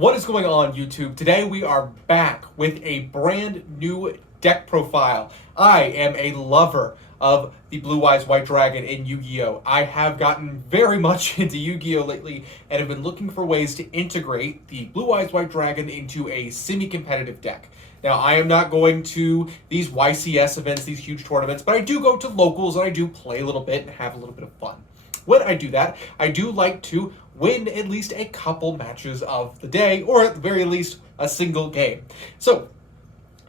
What is going on, YouTube? Today we are back with a brand new deck profile. I am a lover of the Blue Eyes White Dragon in Yu-Gi-Oh! I have gotten very much into Yu-Gi-Oh! Lately and have been looking for ways to integrate the Blue Eyes White Dragon into a semi-competitive deck. Now, I am not going to these YCS events, these huge tournaments, but I do go to locals and I do play a little bit and have a little bit of fun. When I do that, I do like to win at least a couple matches of the day, or at the very least, a single game. So,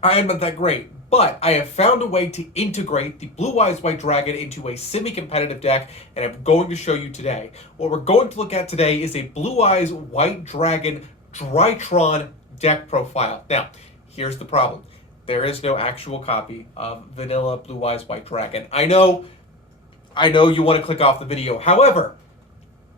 I am not that great, but I have found a way to integrate the Blue Eyes White Dragon into a semi-competitive deck, and I'm going to show you today. What we're going to look at today is a Blue Eyes White Dragon Drytron deck profile. Now, here's the problem. There is no actual copy of vanilla Blue Eyes White Dragon. I know you want to click off the video. However,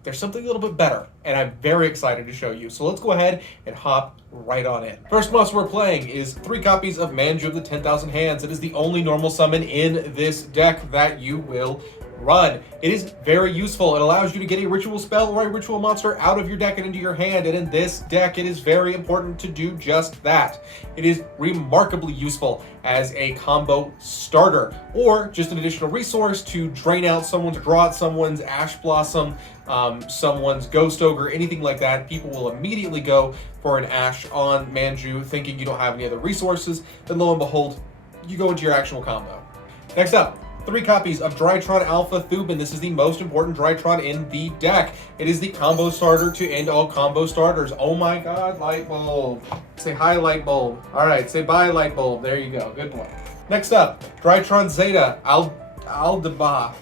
there's something a little bit better, and I'm very excited to show you. So let's go ahead and hop right on in. First monster we're playing is 3 copies of Manju of the 10,000 Hands. It is the only normal summon in this deck that you will run. It is very useful. It allows you to get a ritual spell or a ritual monster out of your deck and into your hand, and in this deck it is very important to do just that. It is remarkably useful as a combo starter, or just an additional resource to drain out someone's, draw out someone's Ash Blossom, someone's Ghost Ogre, anything like that. People will immediately go for an Ash on Manju thinking you don't have any other resources, then lo and behold, you go into your actual combo. Next up, 3 copies of Drytron Alpha Thubin. This is the most important Drytron in the deck. It is the combo starter to end all combo starters. Oh my god, Light Bulb. Say hi, Light Bulb. Alright, say bye, Light Bulb. There you go. Good one. Next up, Drytron Zeta Aldaba.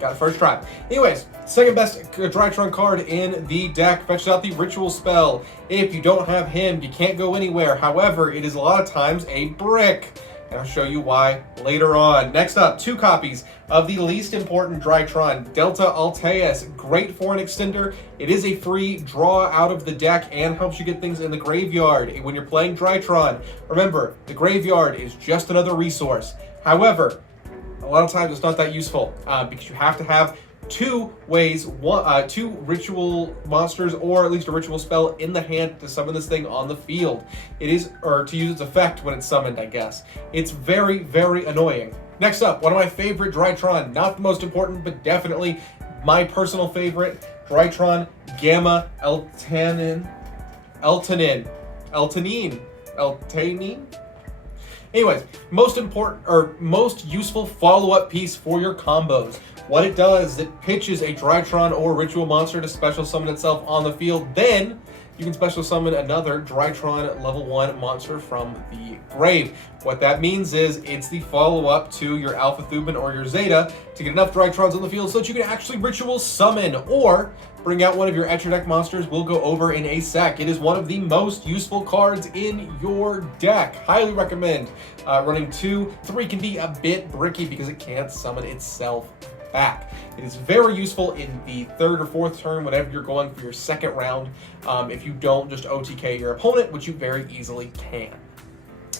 Got it first try. Anyways, second best Drytron card in the deck. Fetches out the ritual spell. If you don't have him, you can't go anywhere. However, it is a lot of times a brick. And I'll show you why later on. Next up, 2 copies of the least important Drytron, Delta Alteus. Great for an extender. It is a free draw out of the deck and helps you get things in the graveyard. When you're playing Drytron, remember, the graveyard is just another resource. However, a lot of times it's not that useful because you have to have 2 ways, 2 ritual monsters or at least a ritual spell in the hand to summon this thing on the field. It is, or to use its effect when it's summoned, I guess. It's very, very annoying. Next up, one of my favorite Drytron, not the most important, but definitely my personal favorite, Drytron Gamma Eltanin. Anyways, most important or most useful follow-up piece for your combos. What it does is it pitches a Drytron or ritual monster to special summon itself on the field. Then you can special summon another Drytron level 1 monster from the grave. What that means is it's the follow-up to your Alpha Thubin or your Zeta to get enough Drytrons on the field so that you can actually ritual summon or bring out one of your extra deck monsters. We'll go over in a sec. It is one of the most useful cards in your deck. Highly recommend running 2. 3 can be a bit bricky because it can't summon itself back. It is very useful in the 3rd or 4th turn whenever you're going for your 2nd round if you don't just OTK your opponent, which you very easily can.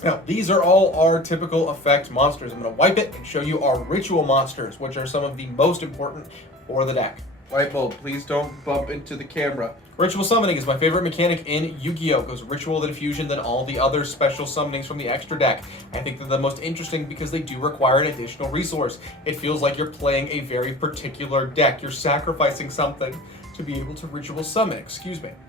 Now, these are all our typical effect monsters. I'm going to wipe it and show you our ritual monsters, which are some of the most important for the deck. Light Bulb, please don't bump into the camera. Ritual summoning is my favorite mechanic in Yu-Gi-Oh! It goes ritual, then fusion, then all the other special summonings from the extra deck. I think they're the most interesting because they do require an additional resource. It feels like you're playing a very particular deck. You're sacrificing something to be able to ritual summon,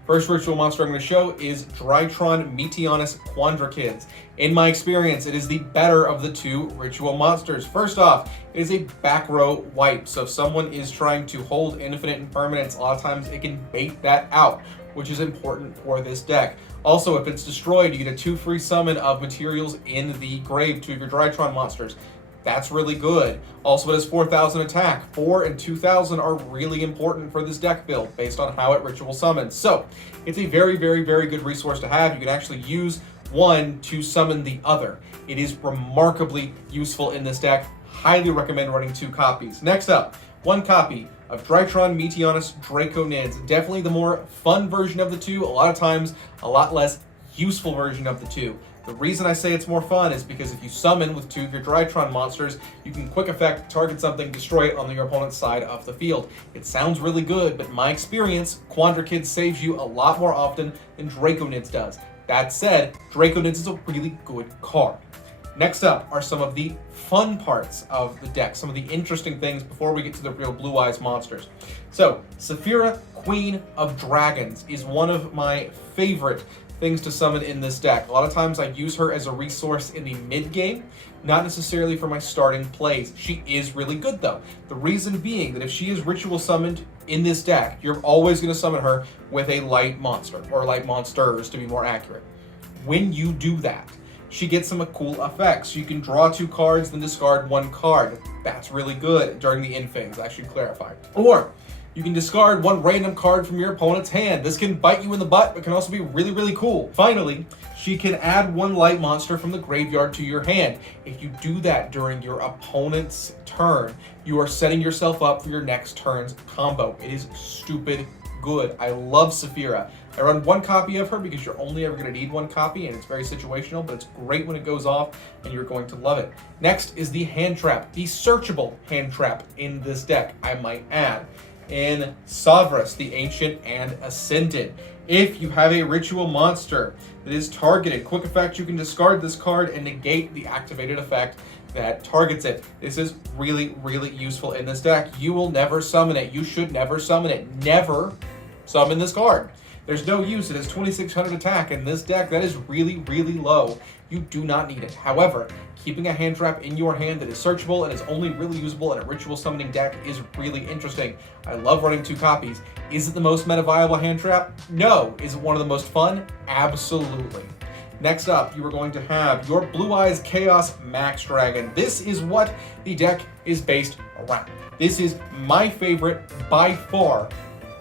First ritual monster I'm going to show is Drytron Meteonus Quandrakids. In my experience, it is the better of the 2 ritual monsters. First off, it is a back row wipe, so if someone is trying to hold infinite impermanence, a lot of times it can bait that out, which is important for this deck. Also, if it's destroyed, you get a 2 free summon of materials in the grave, 2 of your Drytron monsters. That's really good. Also, it has 4,000 attack. 4 and 2,000 are really important for this deck build based on how it ritual summons. So it's a very, very, very good resource to have. You can actually use one to summon the other. It is remarkably useful in this deck. Highly recommend running 2 copies. Next up, 1 copy of Drytron Meteonus Draconids. Definitely the more fun version of the 2. A lot of times, a lot less useful version of the 2. The reason I say it's more fun is because if you summon with 2 of your Drytron monsters, you can quick effect, target something, destroy it on your opponent's side of the field. It sounds really good, but in my experience, Quandra saves you a lot more often than Draconids does. That said, Draconids is a really good card. Next up are some of the fun parts of the deck, some of the interesting things before we get to the real Blue Eyes monsters. So, Saphira, Queen of Dragons, is one of my favorite things to summon in this deck. A lot of times I use her as a resource in the mid game, not necessarily for my starting plays. She is really good though. The reason being that if she is ritual summoned in this deck, you're always going to summon her with a light monster, or light monsters to be more accurate. When you do that, she gets some cool effects. You can draw 2 cards, then discard 1 card. That's really good during the end phase, I should clarify. Or you can discard 1 random card from your opponent's hand. This can bite you in the butt, but can also be really, really cool. Finally, she can add 1 light monster from the graveyard to your hand. If you do that during your opponent's turn, you are setting yourself up for your next turn's combo. It is stupid good. I love Saphira. I run 1 copy of her because you're only ever going to need 1 copy, and it's very situational, but it's great when it goes off, and you're going to love it. Next is the hand trap, the searchable hand trap in this deck, I might add. In Savras, the Ancient and Ascended. If you have a ritual monster that is targeted, quick effect, you can discard this card and negate the activated effect that targets it. This is really, really useful in this deck. You will never summon it. You should never summon it. Never summon this card. There's no use. It has 2600 attack in this deck. That is really, really low. You do not need it. However, keeping a hand trap in your hand that is searchable and is only really usable in a ritual summoning deck is really interesting. I love running 2 copies. Is it the most meta viable hand trap? No. Is it one of the most fun? Absolutely. Next up, you are going to have your Blue Eyes Chaos Max Dragon. This is what the deck is based around. This is my favorite, by far,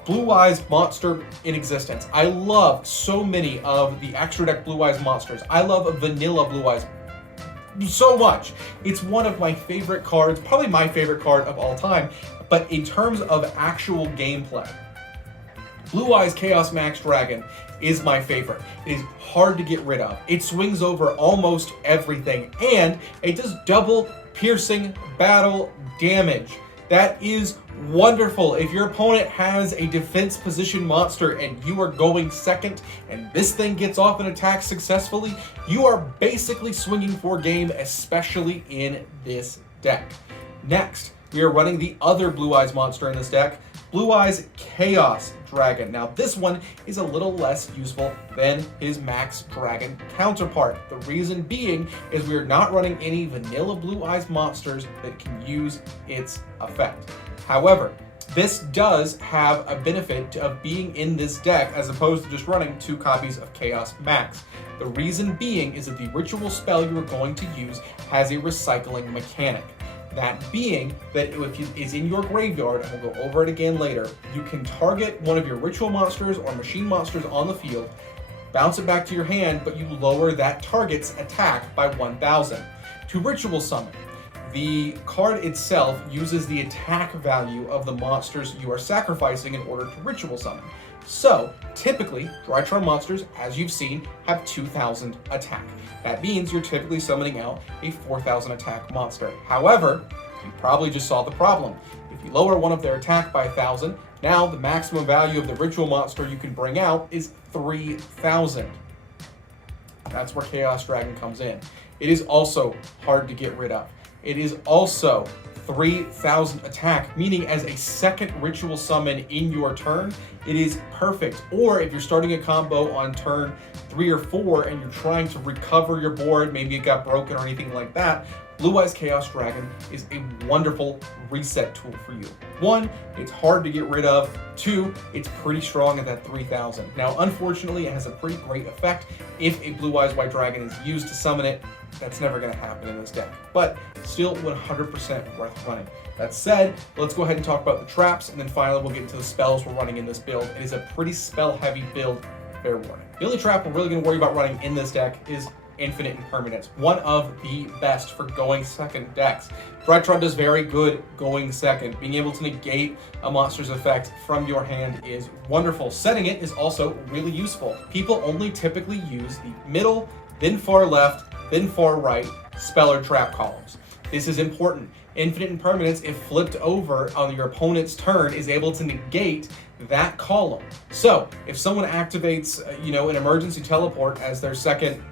Blue Eyes monster in existence. I love so many of the extra deck Blue Eyes monsters. I love vanilla Blue Eyes so much. It's one of my favorite cards, probably my favorite card of all time, but in terms of actual gameplay, Blue Eyes Chaos Max Dragon is my favorite. It is hard to get rid of. It swings over almost everything, and it does double piercing battle damage. That is wonderful. If your opponent has a defense position monster and you are going second and this thing gets off an attack successfully, you are basically swinging for game, especially in this deck. Next, we are running the other Blue Eyes monster in this deck, Blue Eyes Chaos Dragon. Now this one is a little less useful than his Max Dragon counterpart. The reason being is we are not running any vanilla Blue Eyes monsters that can use its effect. However, this does have a benefit of being in this deck as opposed to just running 2 copies of Chaos Max. The reason being is that the ritual spell you are going to use has a recycling mechanic. That being that if it is in your graveyard, and we'll go over it again later, you can target one of your ritual monsters or machine monsters on the field, bounce it back to your hand, but you lower that target's attack by 1000. To ritual summon, the card itself uses the attack value of the monsters you are sacrificing in order to ritual summon. So, typically, Drytron monsters, as you've seen, have 2000 attack. That means you're typically summoning out a 4000 attack monster. However, you probably just saw the problem. If you lower one of their attack by 1000, now the maximum value of the ritual monster you can bring out is 3000. That's where Chaos Dragon comes in. It is also hard to get rid of. It is also 3000 attack, meaning as a second ritual summon in your turn, it is perfect. Or if you're starting a combo on turn 3 or 4 and you're trying to recover your board, maybe it got broken or anything like that, Blue Eyes Chaos Dragon is a wonderful reset tool for you. 1, it's hard to get rid of. 2, it's pretty strong at that 3000. Now, unfortunately, it has a pretty great effect. If a Blue Eyes White Dragon is used to summon it, that's never going to happen in this deck, but still 100% worth running. That said, let's go ahead and talk about the traps, and then finally we'll get into the spells we're running in this build. It is a pretty spell-heavy build, fair warning. The only trap we're really going to worry about running in this deck is Infinite Impermanence, one of the best for going second decks. Drytron does very good going second. Being able to negate a monster's effect from your hand is wonderful. Setting it is also really useful. People only typically use the middle then far left, then far right, spell or trap columns. This is important. Infinite Impermanence, if flipped over on your opponent's turn, is able to negate that column. So, if someone activates, an emergency teleport as their second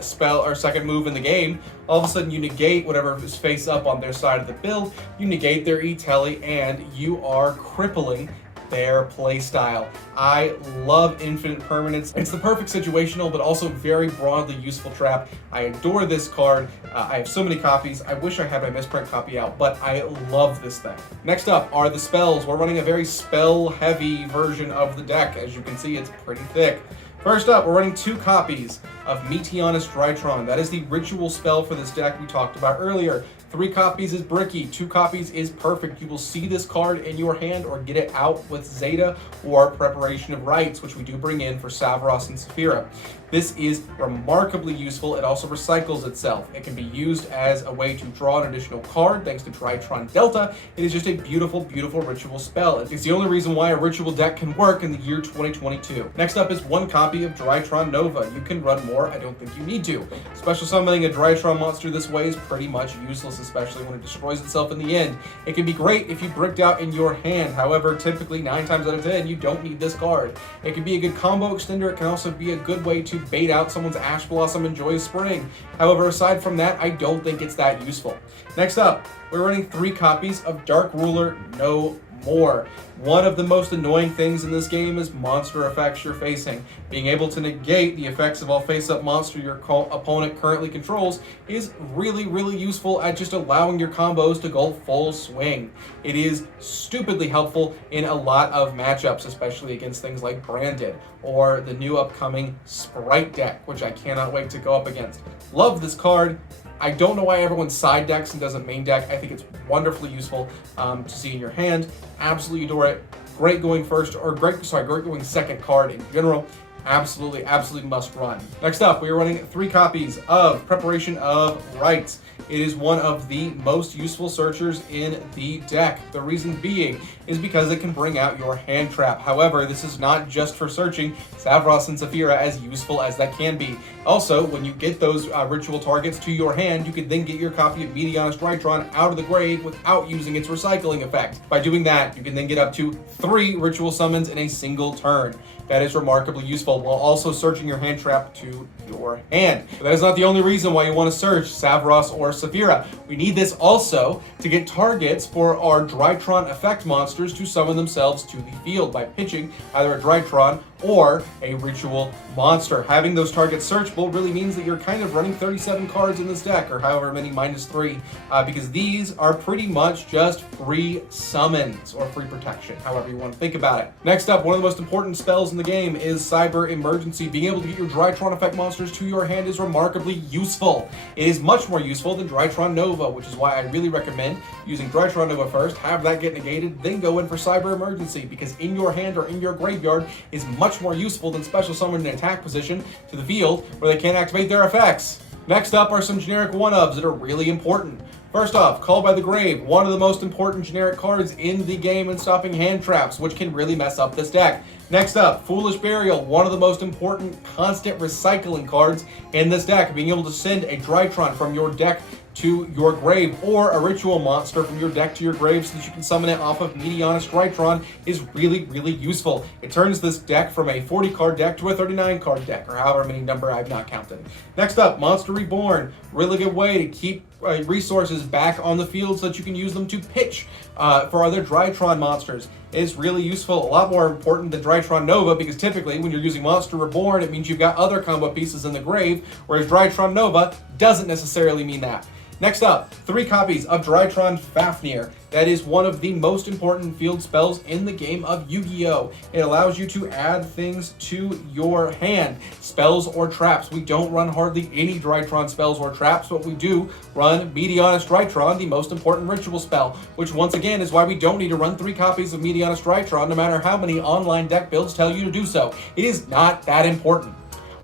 spell or second move in the game, all of a sudden you negate whatever is face up on their side of the build, you negate their E-Tele, and you are crippling their playstyle. I love Infinite Permanence. It's the perfect situational, but also very broadly useful trap. I adore this card. I have so many copies. I wish I had my misprint copy out, but I love this thing. Next up are the spells. We're running a very spell-heavy version of the deck. As you can see, it's pretty thick. First up, we're running 2 copies of Meteonist Drytron. That is the ritual spell for this deck we talked about earlier. 3 copies is bricky, 2 copies is perfect. You will see this card in your hand or get it out with Zeta or Preparation of Rites, which we do bring in for Savros and Saphira. This is remarkably useful. It also recycles itself. It can be used as a way to draw an additional card thanks to Drytron Delta. It is just a beautiful, beautiful ritual spell. It's the only reason why a ritual deck can work in the year 2022. Next up is 1 copy of Drytron Nova. You can run more. I don't think you need to. Special summoning a Drytron monster this way is pretty much useless, especially when it destroys itself in the end. It can be great if you bricked out in your hand. However, typically 9 times out of 10, you don't need this card. It can be a good combo extender. It can also be a good way to bait out someone's Ash Blossom and Joy Spring. However, aside from that, I don't think it's that useful. Next up, we're running 3 copies of Dark Ruler No More. One of the most annoying things in this game is monster effects you're facing. Being able to negate the effects of all face-up monster your opponent currently controls is really, really useful at just allowing your combos to go full swing. It is stupidly helpful in a lot of matchups, especially against things like Branded or the new upcoming Sprite deck, which I cannot wait to go up against. Love this card. I don't know why everyone side decks and doesn't main deck. I think it's wonderfully useful to see in your hand. Absolutely adore it. Great going first, or great going second card in general. Absolutely must run. Next up, we are running 3 copies of Preparation of Rites. It is one of the most useful searchers in the deck. The reason being is because it can bring out your hand trap. However, this is not just for searching Savros and Saphira, as useful as that can be. Also, when you get those ritual targets to your hand, you can then get your copy of Meteonist Drytron out of the grave without using its recycling effect. By doing that, you can then get up to 3 ritual summons in a single turn. That is remarkably useful, while also searching your hand trap to your hand. But that is not the only reason why you want to search Savros or Saphira. We need this also to get targets for our Drytron effect monsters to summon themselves to the field by pitching either a Drytron or a ritual monster. Having those targets searchable really means that you're kind of running 37 cards in this deck, or however many -3, because these are pretty much just free summons or free protection, however you want to think about it. Next up, one of the most important spells in the game is Cyber Emergency. Being able to get your Drytron effect monsters to your hand is remarkably useful. It is much more useful than Drytron Nova, which is why I really recommend using Drytron Nova first, have that get negated, then go in for Cyber Emergency, because in your hand or in your graveyard is much more useful than special summon in an attack position to the field where they can't activate their effects. Next up are some generic one-ofs that are really important. First off, Call by the Grave, one of the most important generic cards in the game in stopping hand traps, which can really mess up this deck. Next up, Foolish Burial, one of the most important constant recycling cards in this deck. Being able to send a Drytron from your deck to your grave, or a ritual monster from your deck to your grave so that you can summon it off of Meteonist Drytron is really, really useful. It turns this deck from a 40 card deck to a 39 card deck, or however many number I've not counted. Next up, Monster Reborn. Really good way to keep resources back on the field so that you can use them to pitch for other Drytron monsters. Is really useful, a lot more important than Drytron Nova, because typically when you're using Monster Reborn, it means you've got other combo pieces in the grave, whereas Drytron Nova doesn't necessarily mean that. Next up, 3 copies of Drytron Fafnir. That is one of the most important field spells in the game of Yu-Gi-Oh! It allows you to add things to your hand, spells or traps. We don't run hardly any Drytron spells or traps, but we do run Meteonist Drytron, the most important ritual spell, which once again is why we don't need to run 3 copies of Meteonist Drytron, no matter how many online deck builds tell you to do so. It is not that important.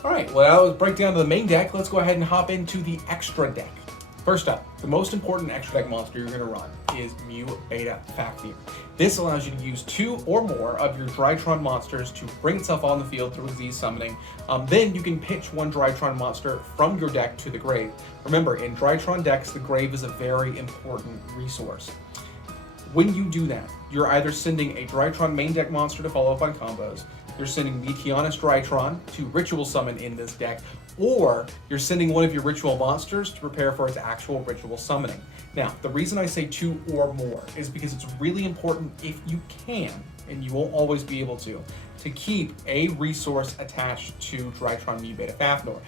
Alright, well, let's break down to the main deck. Let's go ahead and hop into the extra deck. First up, the most important extra deck monster you're going to run is Mu Beta Fafnir. This allows you to use 2 or more of your Drytron monsters to bring itself on the field through disease summoning. Then you can pitch 1 Drytron monster from your deck to the grave. Remember, in Drytron decks, the grave is a very important resource. When you do that, you're either sending a Drytron main deck monster to follow up on combos, you're sending Meteonis Drytron to ritual summon in this deck, or you're sending one of your ritual monsters to prepare for its actual ritual summoning. Now, the reason I say 2 or more is because it's really important, if you can, and you won't always be able to keep a resource attached to Drytron Mu Beta Fafnir,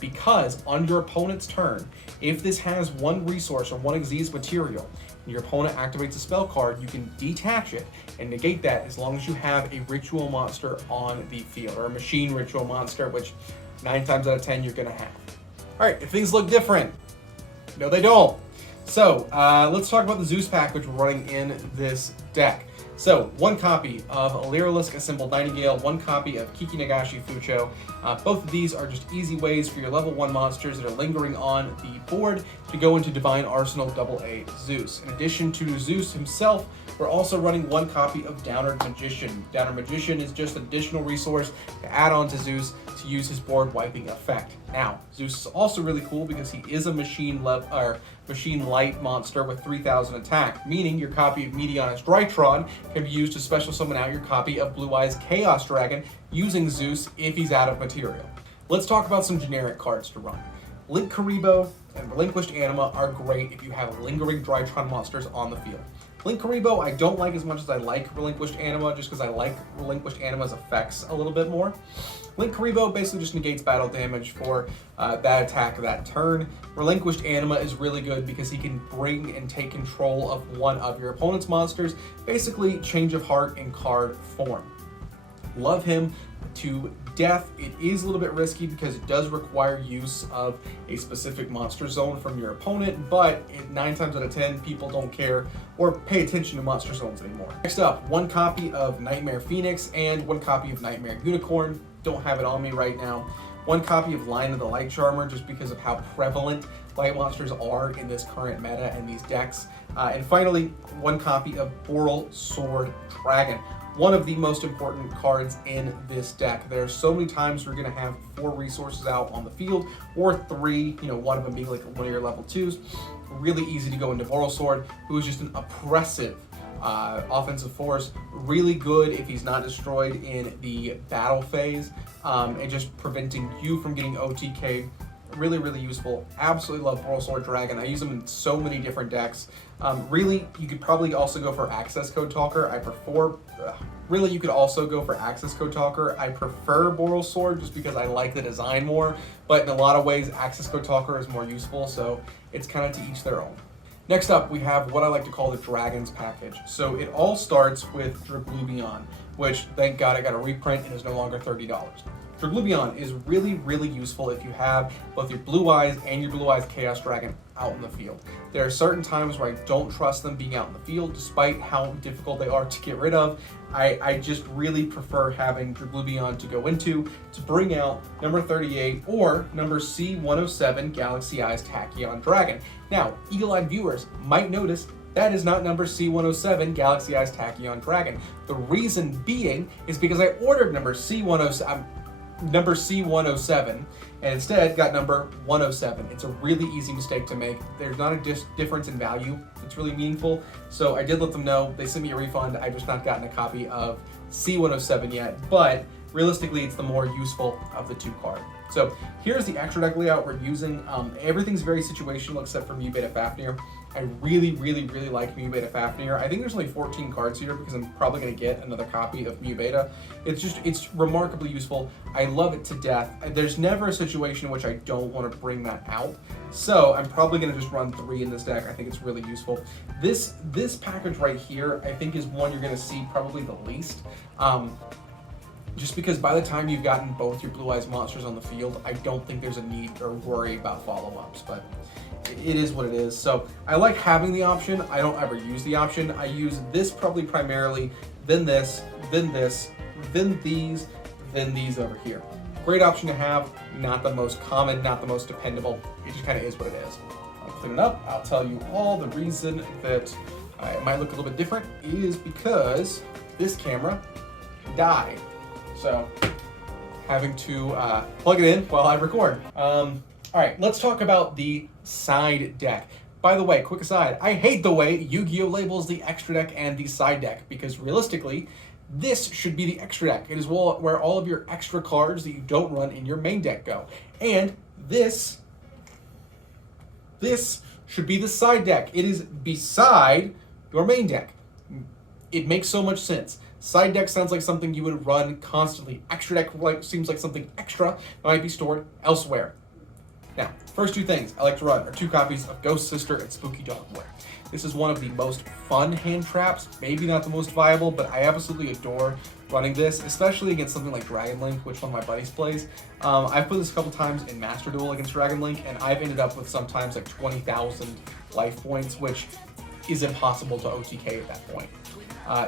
because on your opponent's turn, if this has 1 resource or 1 Xyz material, and your opponent activates a spell card, you can detach it and negate that as long as you have a ritual monster on the field, or a machine ritual monster, which 9 times out of 10 you're gonna have. All right, if things look different, no they don't. So let's talk about the Zeus pack, which we're running in this deck. So 1 copy of Lyrilisk Assembled Nightingale, 1 copy of Kiki Nagashi Fucho. Both of these are just easy ways for your level 1 monsters that are lingering on the board to go into Divine Arsenal AA Zeus. In addition to Zeus himself, we're also running 1 copy of Downard Magician. Downard Magician is just an additional resource to add on to Zeus to use his board wiping effect. Now, Zeus is also really cool because he is a machine light monster with 3000 attack, meaning your copy of Meteonis Drytron can be used to special summon out your copy of Blue Eyes Chaos Dragon using Zeus if he's out of material. Let's talk about some generic cards to run. Link Karibo and Relinquished Anima are great if you have lingering Drytron monsters on the field. Link Karibo I don't like as much as I like Relinquished Anima, just because I like Relinquished Anima's effects a little bit more. Link Karibo basically just negates battle damage for that attack that turn. Relinquished Anima is really good because he can bring and take control of 1 of your opponent's monsters, basically change of heart in card form. Love him to death. It is a little bit risky because it does require use of a specific monster zone from your opponent, but 9 times out of 10 people don't care or pay attention to monster zones anymore. Next up, 1 copy of Nightmare Phoenix and 1 copy of Nightmare Unicorn. Don't have it on me right now. 1 copy of Lion of the Light Charmer, just because of how prevalent light monsters are in this current meta and these decks. And finally, 1 copy of Boral Sword Dragon. One of the most important cards in this deck. There are so many times we're going to have 4 resources out on the field, or 3, 1 of them being like one of your level 2s. Really easy to go into Boral Sword, who is just an oppressive offensive force. Really good if he's not destroyed in the battle phase, and just preventing you from getting OTK. Really, really useful. Absolutely love Boral Sword Dragon. I use them in so many different decks. Really, you could probably also go for Access Code Talker. Really, you could also go for Access Code Talker. I prefer Boral Sword just because I like the design more, but in a lot of ways, Access Code Talker is more useful, so it's kind of to each their own. Next up, we have what I like to call the Dragons package. So it all starts with Draglubion, which, thank God, I got a reprint and is no longer $30. Draglubion is really, really useful if you have both your Blue Eyes and your Blue Eyes Chaos Dragon out in the field. There are certain times where I don't trust them being out in the field, despite how difficult they are to get rid of. I just really prefer having Draglubion to go into to bring out number 38 or number C107 Galaxy Eyes Tachyon Dragon. Now, eagle-eyed viewers might notice that is not number C107 Galaxy Eyes Tachyon Dragon. The reason being is because I ordered number C107 and instead got number 107. It's a really easy mistake to make. There's not a difference in value. It's really meaningful. So I did let them know. They sent me a refund. I've just not gotten a copy of C107 yet, but realistically, it's the more useful of the 2 cards. So here's the extra deck layout we're using. Everything's very situational except for Mu Beta Fafnir. I really, really, really like Mu Beta Fafnir. I think there's only 14 cards here because I'm probably going to get another copy of Mu Beta. It's remarkably useful. I love it to death. There's never a situation in which I don't want to bring that out. So I'm probably going to just run 3 in this deck. I think it's really useful. This package right here, I think, is one you're going to see probably the least. Just because by the time you've gotten both your Blue Eyes monsters on the field, I don't think there's a need or worry about follow-ups, but it is what it is. So I like having the option. I don't ever use the option. I use this probably primarily, then this, then this, then these over here. Great option to have, not the most common, not the most dependable. It just kind of is what it is. clean it up, I'll tell you all. The reason that it might look a little bit different is because this camera died. So having to plug it in while I record. All right, let's talk about the side deck. By the way, quick aside, I hate the way Yu-Gi-Oh! Labels the extra deck and the side deck, because realistically, this should be the extra deck. It is where all of your extra cards that you don't run in your main deck go. And this should be the side deck. It is beside your main deck. It makes so much sense. Side deck sounds like something you would run constantly. Extra deck seems like something extra that might be stored elsewhere. Now, first two things I like to run are 2 copies of Ghost Sister and Spooky Dogwood. This is one of the most fun hand traps, maybe not the most viable, but I absolutely adore running this, especially against something like Dragon Link, which one of my buddies plays. I've put this a couple times in Master Duel against Dragon Link, and I've ended up with sometimes like 20,000 life points, which is impossible to OTK at that point.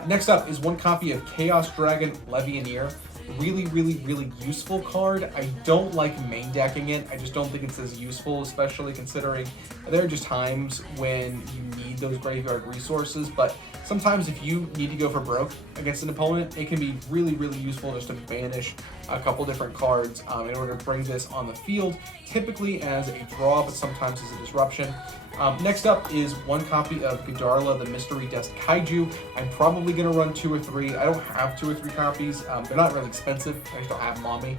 Next up is 1 copy of Chaos Dragon Levianeer. Really, really, really useful card. I don't like main decking it. I just don't think it's as useful, especially considering there are just times when you need those graveyard resources, but sometimes if you need to go for broke against an opponent, it can be really, really useful just to banish a couple different cards in order to bring this on the field, typically as a draw, but sometimes as a disruption. Next up is 1 copy of Gadarla, the Mystery Dust Kaiju. I'm probably going to run 2 or 3. I don't have 2 or 3 copies. They're not really expensive. I just don't have them on me.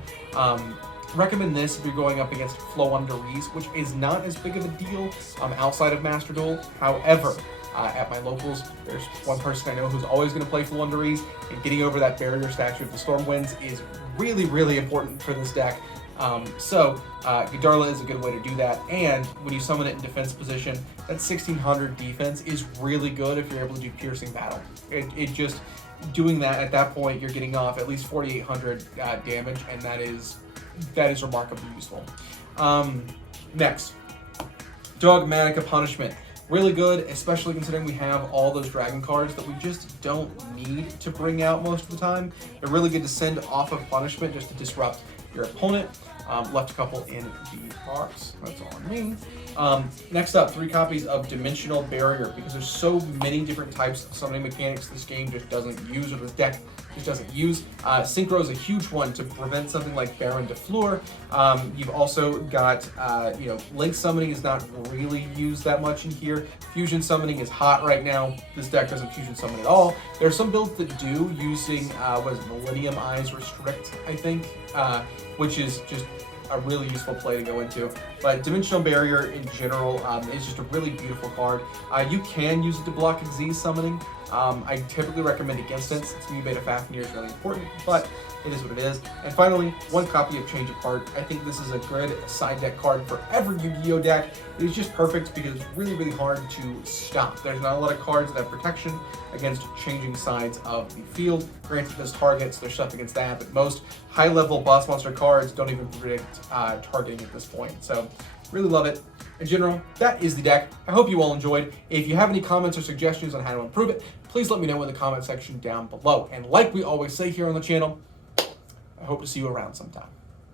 Recommend this if you're going up against Flow Underease, which is not as big of a deal outside of Master Duel. However, at my locals, there's one person I know who's always going to play Flow Underease, and getting over that barrier statue of the Stormwinds is really, really important for this deck. Gadarla is a good way to do that, and when you summon it in defense position, that 1600 defense is really good if you're able to do Piercing Battle. It just, doing that at that point, you're getting off at least 4800 damage, and that is remarkably useful. Next, Dogmatica Punishment. Really good, especially considering we have all those dragon cards that we just don't need to bring out most of the time. They're really good to send off of Punishment just to disrupt your opponent. Left a couple in the box. That's all on me. Next up, 3 copies of Dimensional Barrier, because there's so many different types of summoning mechanics this game just doesn't use, or this deck just doesn't use. Synchro is a huge one to prevent something like Baron de Fleur. You've also got, Link Summoning is not really used that much in here. Fusion Summoning is hot right now. This deck doesn't Fusion Summon at all. There are some builds that do, using, Millennium Eyes Restrict, I think, which is just a really useful play to go into. But Dimensional Barrier in general is just a really beautiful card. You can use it to block Xyz summoning. I typically recommend against it since Mu Beta Fafnir is really important, but it is what it is. And finally, 1 copy of Change Apart. I think this is a good side deck card for every Yu-Gi-Oh! Deck. It is just perfect because it's really, really hard to stop. There's not a lot of cards that have protection against changing sides of the field. Granted, there's targets, there's stuff against that, but most high-level boss monster cards don't even predict targeting at this point. So, really love it. In general, that is the deck. I hope you all enjoyed. If you have any comments or suggestions on how to improve it, please let me know in the comment section down below. And like we always say here on the channel, I hope to see you around sometime.